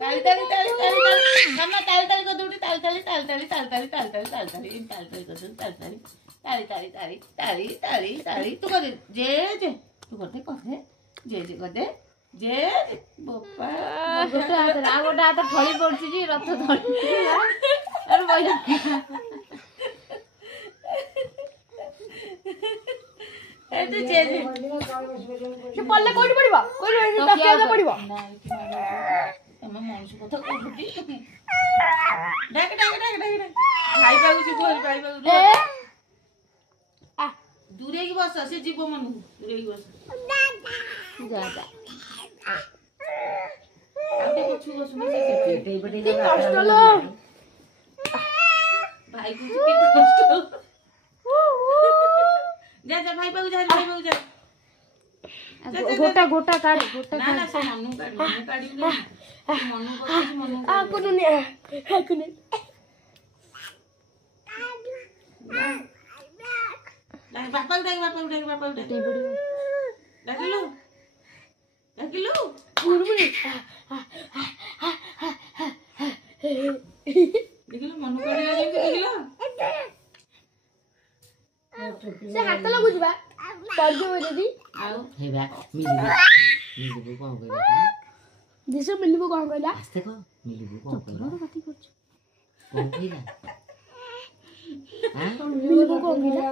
ताली ताली ताली ताली मम्मा ताली ताली को दूटी ताली ताली ताली ताली ताली ताली ताली ताली ताली ताली इन ताली ताली को दूटी ताली ताली ताली ताली ताली ताली ताली ताली तू कर जे जे तू कर दे जे जे कर दे जे बोपा गोटे हाथ फली पड़छ जी रथ धरी अरे भैया ए तू जे जे से पल्ले कोडी पड़िबो कोडी तकिया दे पड़िबो तमे मनुष्य कथा कहबुटी डाक डाक डाक डाक भाई बाबू जी बोल भाई बाबू आ दूरे की बस से जीव मन दूरे की बस जा जा आते कुछ बस में से पेटे बड़े कष्ट लो भाई कुछ की कष्ट जा जा भाई बाबू जा गोटा गोटा काट गोटा ना ना से मनु काढी ना मनु को मनु आ कोने ने हा कोने डाक बापा उठाई डाकिलो बुरबुरी देखिलो मनु काढी जेम देखिलो से हाथ लगु जबा कर दे दीदी आओ हे बा मिलिबो कोन कहला दिसो मिलिबो कोन कहला आस्ते को मिलिबो कोन कहला कथि करछ कोन कहला हां मिलिबो कोन कहला